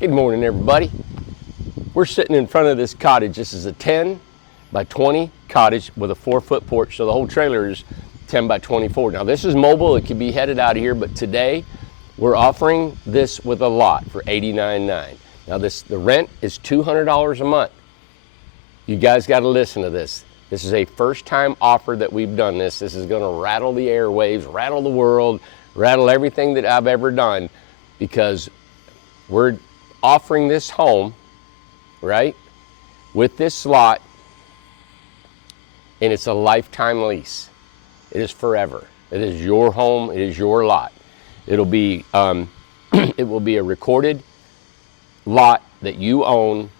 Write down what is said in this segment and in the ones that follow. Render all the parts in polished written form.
Good morning, everybody. We're sitting in front of this cottage. This is a 10 by 20 cottage with a 4-foot porch. So the whole trailer is 10 by 24. Now this is mobile. It can be headed out of here, but today we're offering this with a lot for $89.9. Now the rent is $200 a month. You guys got to listen to this. This is a first time offer that we've done this. This is going to rattle the airwaves, rattle the world, rattle everything that I've ever done, because we're offering this home, right, with this lot, and it's a lifetime lease. It is forever. It is your home. It is your lot. It'll be, it will be a recorded lot that you own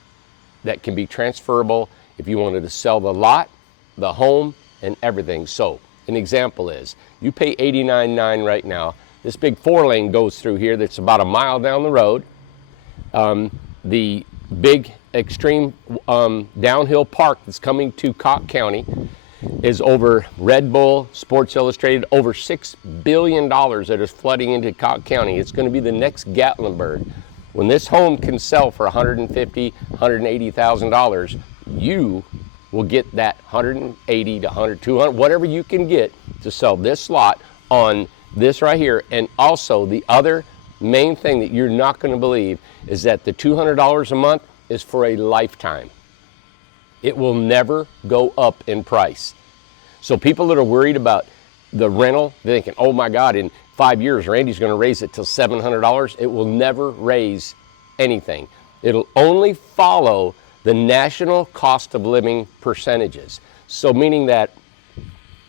that can be transferable if you wanted to sell the lot, the home, and everything. So an example is you pay $89.9 right now. This big 4-lane goes through here that's about a mile down the road. The big extreme downhill park that's coming to Cottage County is over Red Bull, Sports Illustrated, over $6 billion that is flooding into Cottage County. It's going to be the next Gatlinburg. When this home can sell for $150,000, $180,000, you will get that $180 to $100, $200, whatever you can get to sell this lot on this right here. And also the other main thing that you're not going to believe is that the $200 a month is for a lifetime. It will never go up in price. So people that are worried about the rental, they're thinking, oh my God, in 5 years, Randy's going to raise it to $700. It will never raise anything. It'll only follow the national cost of living percentages. So meaning that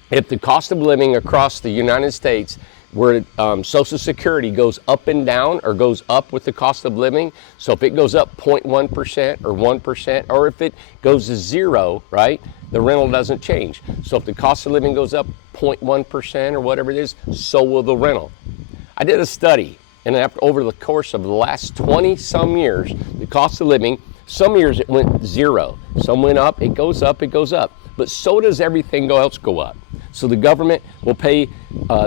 if the cost of living across the United States, where Social Security goes up and down or goes up with the cost of living, so if it goes up 0.1% or 1%, or if it goes to zero, right, the rental doesn't change. So if the cost of living goes up 0.1% or whatever it is, so will the rental. I did a study, and after over the course of the last 20 some years, the cost of living, some years it went zero, some went up, it goes up, but so does everything else go up. So the government will pay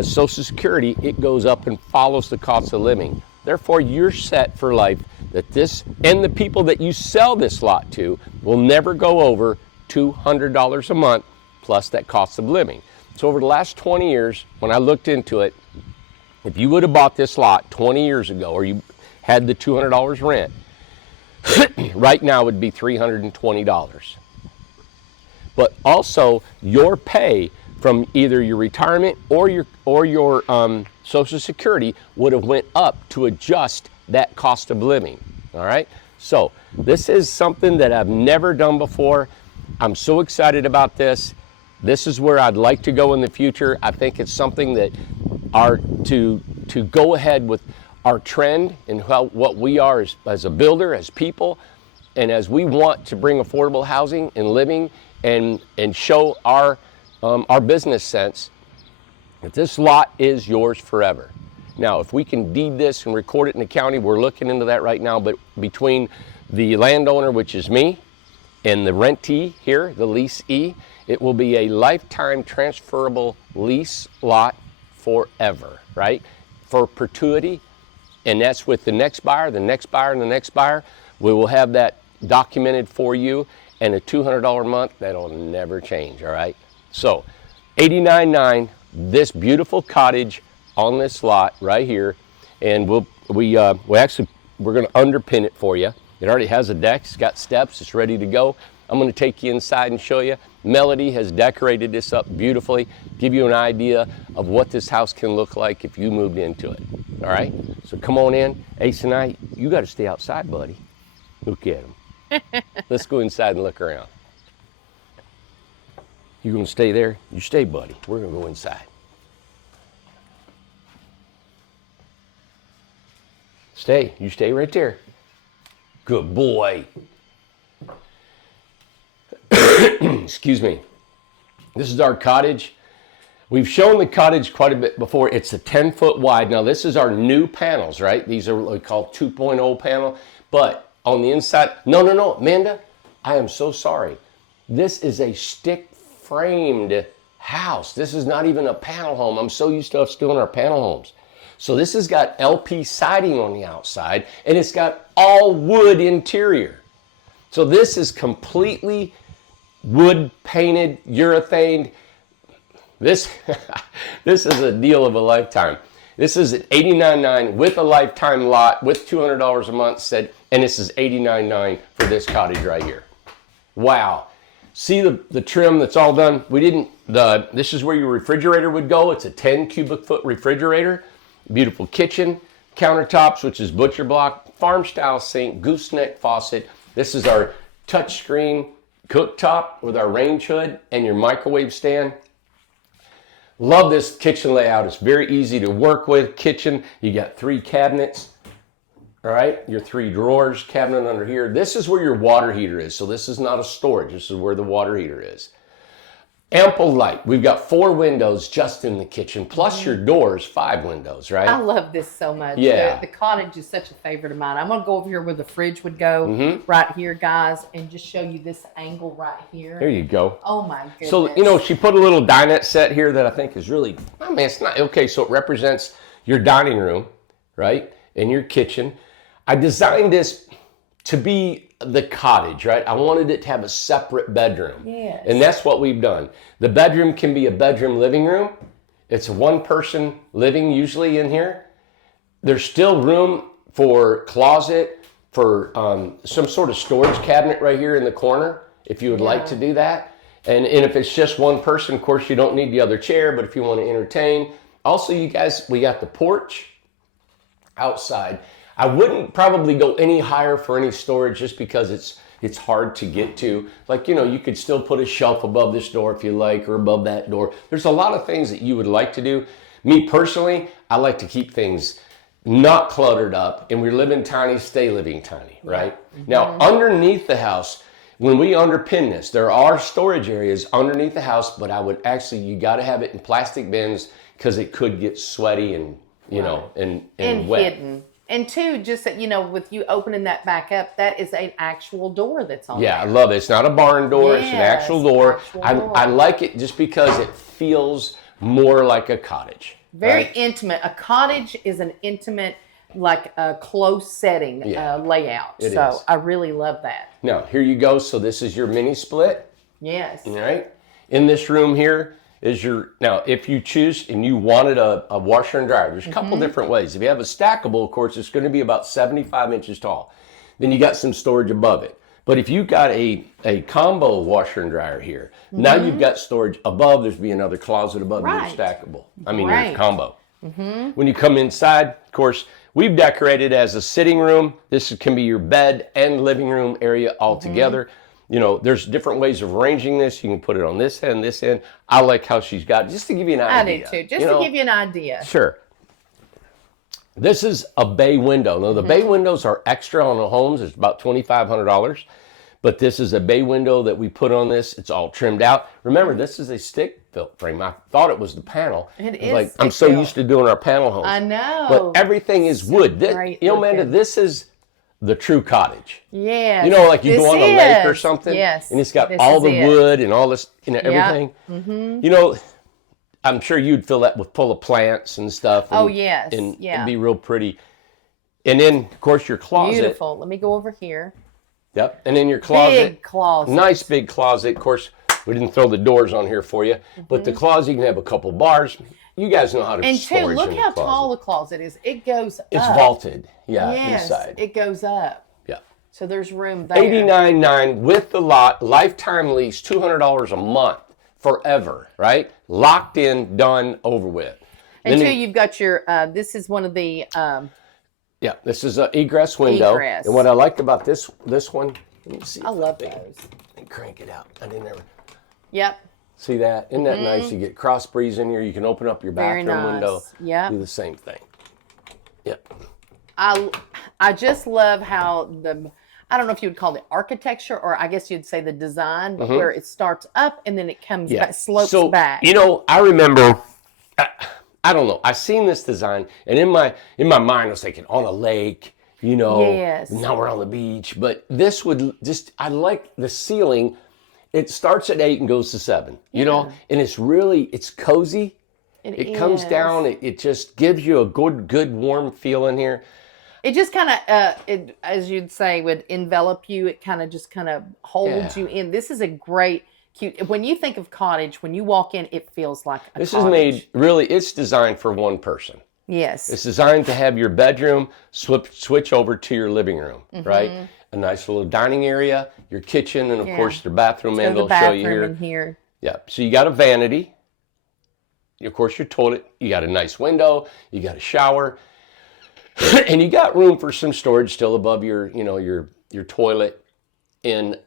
Social Security, it goes up and follows the cost of living. Therefore, you're set for life that this, and the people that you sell this lot to, will never go over $200 a month plus that cost of living. So over the last 20 years, when I looked into it, if you would have bought this lot 20 years ago, or you had the $200 rent, right now it would be $320. But also your pay from either your retirement or your Social Security would have went up to adjust that cost of living. All right. So this is something that I've never done before. I'm so excited about this. This is where I'd like to go in the future. I think it's something that to go ahead with our trend and what we are as a builder, as people, and as we want to bring affordable housing and living and show our business sense, that this lot is yours forever. Now, if we can deed this and record it in the county, we're looking into that right now, but between the landowner, which is me, and the rentee here, the leasee, it will be a lifetime transferable lease lot forever, right? For perpetuity, and that's with the next buyer, the next buyer, and the next buyer. We will have that documented for you, and a $200 a month, that'll never change, all right? So, $89.9, this beautiful cottage on this lot right here, and we're going to underpin it for you. It already has a deck, it's got steps, it's ready to go. I'm going to take you inside and show you. Melody has decorated this up beautifully, give you an idea of what this house can look like if you moved into it. All right, so come on in. Ace and I, you got to stay outside, buddy. Look at him. Let's go inside and look around. You gonna stay there? You stay, buddy. We're gonna go inside. Stay. You stay right there. Good boy. Excuse me. This is our cottage. We've shown the cottage quite a bit before. It's a 10-foot wide. Now this is our new panels, right? These are what we call 2.0 panel. But on the inside, no, Amanda, I am so sorry. This is a stick framed house. This is not even a panel home. I'm so used to us doing our panel homes. So this has got LP siding on the outside, and it's got all wood interior. So this is completely wood painted, urethane. This this is a deal of a lifetime. This is at $89.9 with a lifetime lot with $200 a month said, and this is $89.9 for this cottage right here. Wow. See the trim that's all done? This is where your refrigerator would go. It's a 10 cubic foot refrigerator. Beautiful kitchen, countertops, which is butcher block, farm style sink, gooseneck faucet. This is our touchscreen cooktop with our range hood and your microwave stand. Love this kitchen layout. It's very easy to work with. Kitchen, you got 3 cabinets, all right? Your 3 drawers, cabinet under here. This is where your water heater is. So this is not a storage. This is where the water heater is. Ample light. We've got 4 windows just in the kitchen, plus your doors, 5 windows, right? I love this so much. Yeah. The cottage is such a favorite of mine. I'm going to go over here where the fridge would go, right here, guys, and just show you this angle right here. There you go. Oh, my goodness. So, she put a little dinette set here that I think is really, it's not, okay, so it represents your dining room, right, and your kitchen. I designed this to be the cottage, right? I wanted it to have a separate bedroom. Yes. And that's what we've done. The bedroom can be a bedroom living room. It's a 1-person living usually in here. There's still room for closet, for some sort of storage cabinet right here in the corner, if you would like to do that. And if it's just 1 person, of course, you don't need the other chair, but if you want to entertain. Also, you guys, we got the porch outside. I wouldn't probably go any higher for any storage just because it's hard to get to. Like, you could still put a shelf above this door if you like, or above that door. There's a lot of things that you would like to do. Me personally, I like to keep things not cluttered up, and we're living tiny, stay living tiny, right? Now, underneath the house, when we underpin this, there are storage areas underneath the house, but I would actually, you got to have it in plastic bins because it could get sweaty and, and wet. Hidden. And 2, just that, with you opening that back up, that is an actual door that's on there. I love it. It's not a barn door. It's an actual door. I like it just because it feels more like a cottage. Very intimate. A cottage is an intimate, like a close setting layout. It so is. I really love that. Now, here you go. So this is your mini split. Yes. All right. In this room here is now, if you choose and you wanted a washer and dryer, there's a couple different ways. If you have a stackable, of course, it's going to be about 75 inches tall. Then you got some storage above it. But if you've got a combo washer and dryer here, now you've got storage above. There's be another closet above your stackable. Your combo. When you come inside, of course, we've decorated as a sitting room. This can be your bed and living room area all together. There's different ways of arranging this. You can put it on this end, this end. I like how she's got it, just to give you an idea. I do too, just to give you an idea. Sure. This is a bay window. Now, the bay windows are extra on the homes. It's about $2,500. But this is a bay window that we put on this. It's all trimmed out. Remember, this is a stick-built frame. I thought it was the panel. It is. I'm so used to doing our panel homes. I know. But everything is wood. Amanda, this is the true cottage. Yeah. Like you go on a lake or something. Yes. And it's got all the wood and all this, everything. I'm sure you'd fill that full of plants and stuff. And, yes. And it'd be real pretty. And then, of course, your closet. Beautiful. Let me go over here. Yep. And then your closet. Big closet. Nice big closet. Of course, we didn't throw the doors on here for you. But the closet, you can have a couple bars. You guys know how to storage. And 2, look how tall the closet is. It goes up. It's vaulted. Yeah, yes, inside. It goes up. Yeah. So there's room there. $89.9 with the lot, lifetime lease, $200 a month, forever, right? Locked in, done, over with. And then you've got your, this is one of the... this is an egress window. Egress. And what I liked about this one, let me see. I love those. Let me crank it out. I didn't ever... Yep. See that? Isn't that nice? You get cross breeze in here. You can open up your bathroom window. Yeah. Do the same thing. Yep. I just love how I don't know if you would call it architecture, or I guess you'd say the design, where it starts up and then it comes back, slopes back. I remember, I don't know, I seen this design, and in my mind I was thinking on a lake, Yes. Now we're on the beach. But this would I like the ceiling. It starts at 8 and goes to 7, and it's cozy. It comes down, it just gives you a good warm feeling here. It just kind of, as you'd say, would envelop you. It kind of holds you in. This is a great, cute. When you think of Cottage, when you walk in, it feels like a This cottage. is made, really, it's designed for one person. Yes. It's designed to have your bedroom switch over to your living room, right? A nice little dining area, your kitchen, and of course your bathroom. And they'll show you here. In here. Yeah. So you got a vanity. Of course, your toilet. You got a nice window. You got a shower, and you got room for some storage still above your, your toilet. And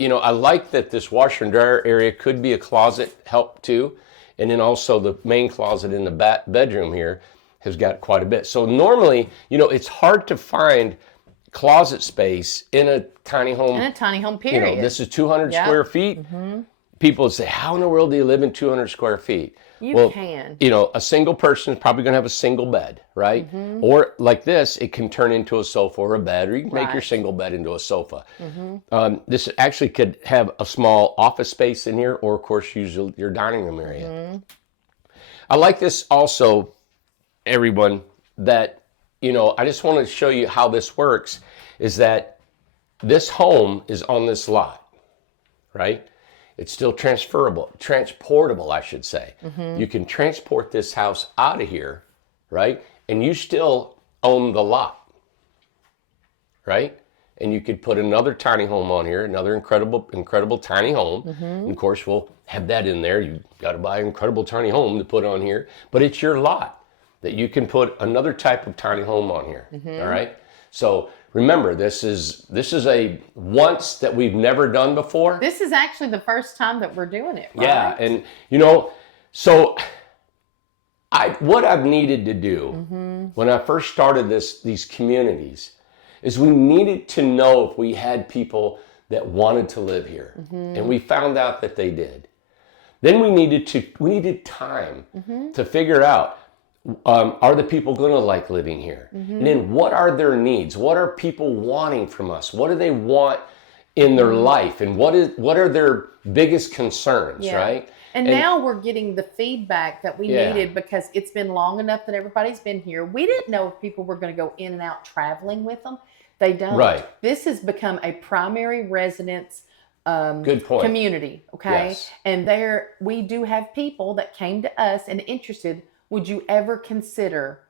I like that this washer and dryer area could be a closet help too, and then also the main closet in the bedroom here has got quite a bit. So normally, it's hard to find closet space in a tiny home. In a tiny home, period. This is 200 square feet. People would say, how in the world do you live in 200 square feet? You can. A single person is probably going to have a single bed, right? Or like this, it can turn into a sofa or a bed, or you can make your single bed into a sofa. This actually could have a small office space in here, or of course use your dining room area. I like this also, everyone, that, I just want to show you how this works, is that this home is on this lot, right? It's still transportable, I should say. You can transport this house out of here, right? And you still own the lot, right? And you could put another tiny home on here, another incredible tiny home. And of course, we'll have that in there. You got to buy an incredible tiny home to put on here, but it's your lot that you can put another type of tiny home on here. All right. So remember, this is a once that we've never done before. This is actually the first time that we're doing it, right? Yeah, and so what I've needed to do when I first started these communities is we needed to know if we had people that wanted to live here, and we found out that they did. Then we needed time to figure out, are the people going to like living here? And then what are their needs? What are people wanting from us? What do they want in their life? And what are their biggest concerns, right? And now we're getting the feedback that we needed, because it's been long enough that everybody's been here. We didn't know if people were going to go in and out traveling with them. They don't. Right. This has become a primary residence good point. Community, okay? Yes. And we do have people that came to us and interested. Would you ever consider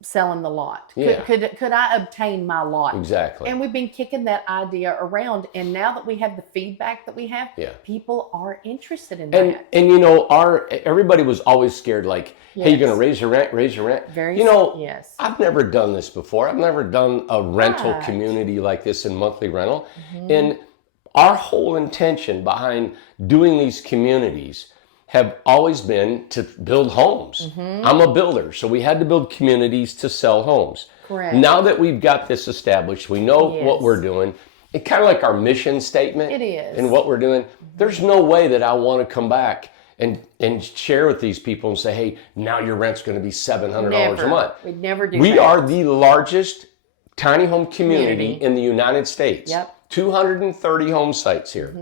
selling the lot? Yeah. Could I obtain my lot? Exactly. And we've been kicking that idea around, and now that we have the feedback that we have, people are interested in that. And everybody was always scared, like, hey, you're going to raise your rent. Yes. I've never done this before. I've never done a rental community like this in monthly rental. And our whole intention behind doing these communities have always been to build homes. I'm a builder, so we had to build communities to sell homes. Correct. Now that we've got this established, we know what we're doing. It's kind of like our mission statement. It is. And what we're doing. There's no way that I want to come back and share with these people and say, hey, now your rent's going to be $700 a month. We'd never do that. We are the largest tiny home community in the United States. Yep. 230 home sites here.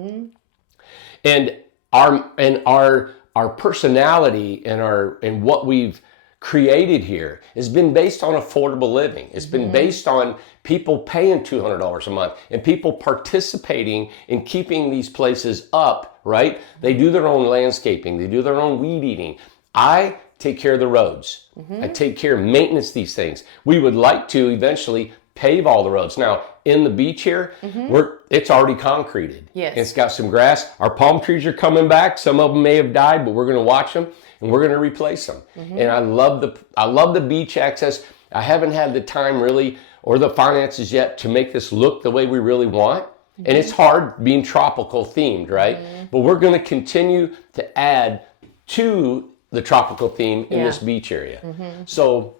And our personality and what we've created here has been based on affordable living. It's been based on people paying $200 a month and people participating in keeping these places up, right? They do their own landscaping. They do their own weed eating. I take care of the roads. I take care of maintenance these things. We would like to eventually pave all the roads. Now, in the beach here, it's already concreted. Yes. It's got some grass. Our palm trees are coming back. Some of them may have died, but we're going to watch them and we're going to replace them. And I love the beach access. I haven't had the time really or the finances yet to make this look the way we really want. And it's hard being tropical themed, right? But we're going to continue to add to the tropical theme in this beach area. So,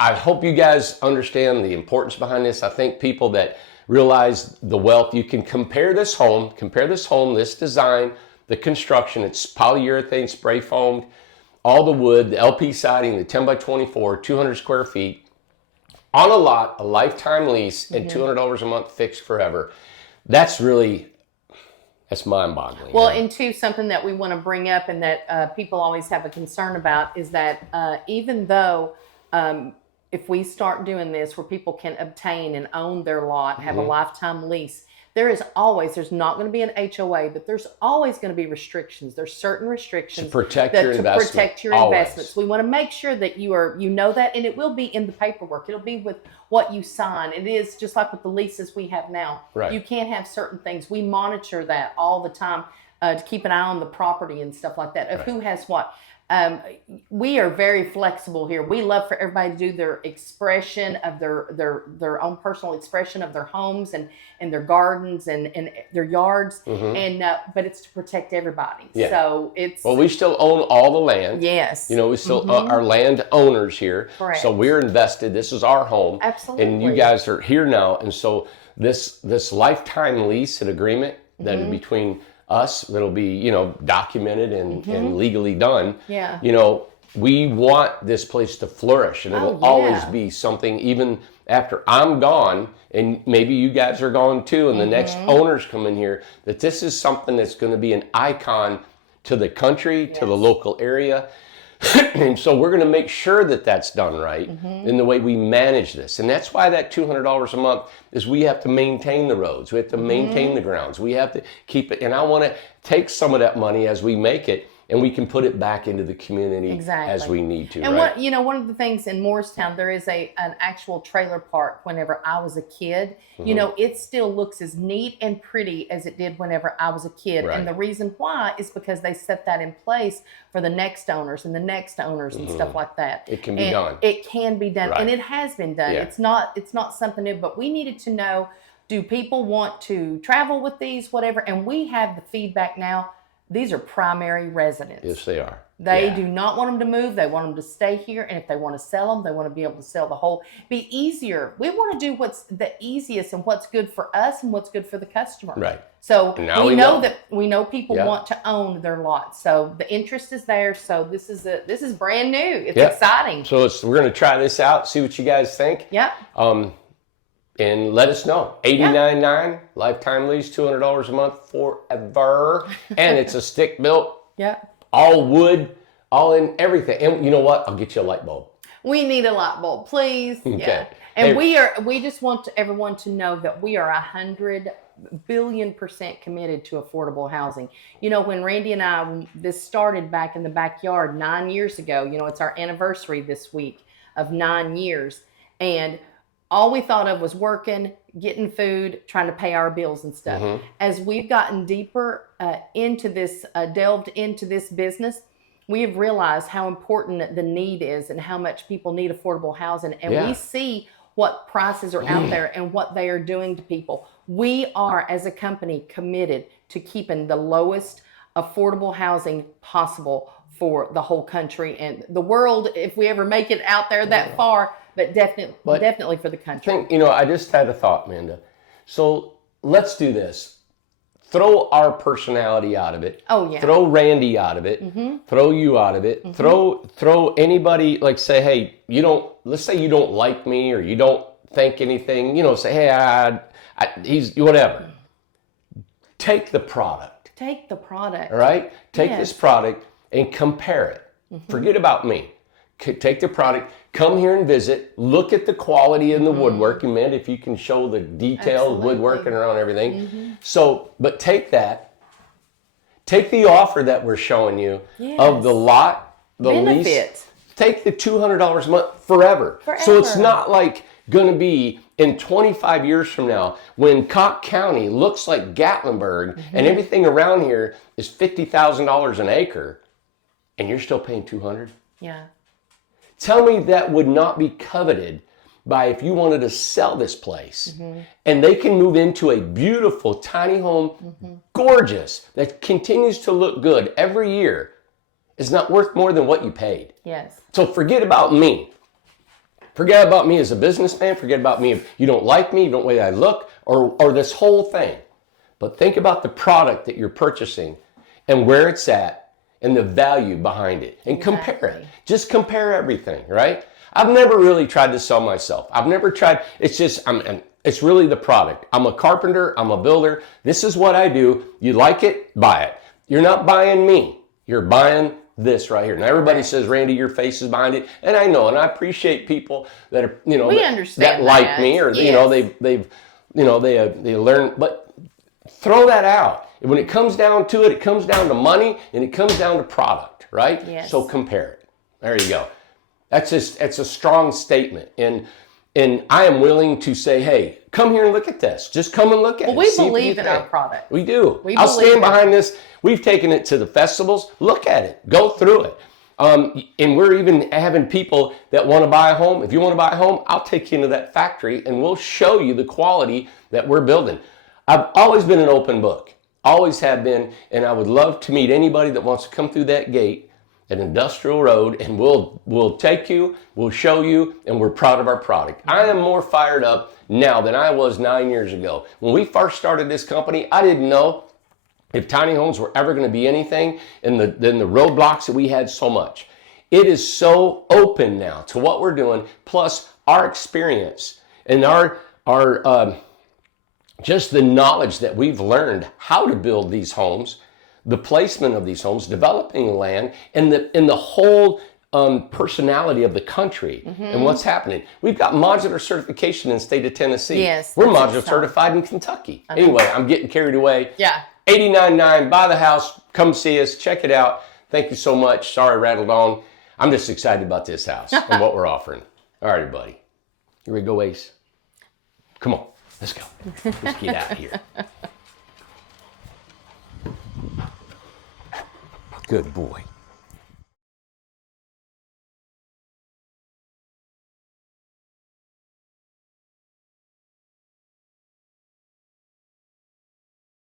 I hope you guys understand the importance behind this. I think people that realize the wealth, you can compare this home, this design, the construction. It's polyurethane, spray foamed, all the wood, the LP siding, the 10 by 24, 200 square feet, on a lot, a lifetime lease, and $200 a month fixed forever. That's That's mind-boggling. Well, and two, something that we want to bring up and that people always have a concern about is that even though if we start doing this where people can obtain and own their lot, have a lifetime lease, there's not going to be an HOA, but there's always going to be restrictions. There's certain restrictions to protect your investments. We want to make sure that you know that, and it will be in the paperwork. It'll be with what you sign. It is just like with the leases we have now. Right. You can't have certain things. We monitor that all the time to keep an eye on the property and stuff like that of who has what. We are very flexible here. We love for everybody to do their expression of their own personal expression of their homes and their gardens and their yards. But it's to protect everybody. Yeah. So we still own all the land. Yes. We still are land owners here. Correct. So we're invested. This is our home. Absolutely. And you guys are here now. And so this lifetime lease and agreement that is between us, that'll be, documented and legally done. Yeah. We want this place to flourish, and it'll always be something, even after I'm gone, and maybe you guys are gone too, and the next owners come in here, that this is something that's going to be an icon to the country, to the local area. And so we're going to make sure that that's done right in the way we manage this. And that's why that $200 a month is we have to maintain the roads. We have to maintain the grounds. We have to keep it. And I want to take some of that money as we make it, and we can put it back into the community as we need to. And one of the things in Morristown, there is an actual trailer park. Whenever I was a kid, it still looks as neat and pretty as it did whenever I was a kid. Right. And the reason why is because they set that in place for the next owners and the next owners and stuff like that. It can be done. It can be done, Right. and it has been done. Yeah. It's not something new, but we needed to know: do people want to travel with these, whatever? And we have the feedback now. These are primary residents. Yes, they are. They do not want them to move. They want them to stay here. And if they want to sell them, they want to be able to sell the whole. Be easier. We want to do what's the easiest and what's good for us and what's good for the customer. Right. So we know people Yeah. want to own their lots. So the interest is there. So this is brand new. It's exciting. So we're going to try this out, see what you guys think. Yeah. And let us know. $89.9 lifetime lease, $200 a month forever, and it's a stick built. Yeah. All wood, all in everything. And you know what? I'll get you a light bulb. We need a light bulb, please. Okay. Yeah. And we just want everyone to know that we are 100 billion% committed to affordable housing. When Randy and I, this started back in the backyard 9 years ago, it's our anniversary this week of 9 years. And all we thought of was working, getting food, trying to pay our bills and stuff. As we've gotten deeper into this, delved into this business, we have realized how important the need is and how much people need affordable housing. And we see what prices are out there and what they are doing to people. We are, as a company, committed to keeping the lowest affordable housing possible for the whole country and the world, if we ever make it out there that far. But definitely for the country. I just had a thought, Amanda. So let's do this. Throw our personality out of it. Oh, yeah. Throw Randy out of it. Throw you out of it. Throw anybody, like say, hey, let's say you don't like me or you don't think anything, say, hey, he's whatever. Take the product. All right? Take this product and compare it. Forget about me. Take the product, come here and visit, look at the quality in the woodworking, man, if you can show the detailed woodworking around everything. So, but take the offer that we're showing you of the lot, the lease, take the $200 a month forever. So it's not like going to be in 25 years from now when Cock County looks like Gatlinburg and everything around here is $50,000 an acre and you're still paying $200. Yeah. Tell me that would not be coveted by if you wanted to sell this place and they can move into a beautiful tiny home, gorgeous, that continues to look good every year, is not worth more than what you paid. Yes. So forget about me. Forget about me as a businessman. Forget about me if you don't like me, you don't the way I look, or this whole thing. But think about the product that you're purchasing and where it's at and the value behind it, and compare it. Just compare everything, right? I've never really tried to sell myself. I've never tried. It's just It's really the product. I'm a carpenter. I'm a builder. This is what I do. You like it? Buy it. You're not buying me. You're buying this right here. Now everybody says, Randy, your face is behind it. And I know, and I appreciate people that are, you know, that like me, or, you know, they learn, but throw that out. When it comes down to it, it comes down to money and it comes down to product, right? Yes. So compare it. There you go. It's a strong statement. And I am willing to say, hey, come here and look at this. Just come and look at it. We believe in our product. We do. I'll stand behind this. We've taken it to the festivals. Look at it. Go through it. And we're even having people that want to buy a home. If you want to buy a home, I'll take you into that factory and we'll show you the quality that we're building. I've always been an open book. Always have been. And I would love to meet anybody that wants to come through that gate at Industrial Road, and we'll take you, we'll show you, and we're proud of our product. I am more fired up now than I was 9 years ago. When we first started this company, I didn't know if tiny homes were ever going to be anything, and the roadblocks that we had so much. It is so open now to what we're doing, plus our experience and our just the knowledge that we've learned how to build these homes, the placement of these homes, developing the land, and the whole personality of the country and what's happening. We've got modular certification in the state of Tennessee. Yes, we're modular certified in Kentucky. Anyway, I'm getting carried away. Yeah. 89.9, buy the house, come see us, check it out. Thank you so much. Sorry I rattled on. I'm just excited about this house and what we're offering. All right, everybody. You ready to go, Ace? Come on, let's go. Let's get out of here. Good boy.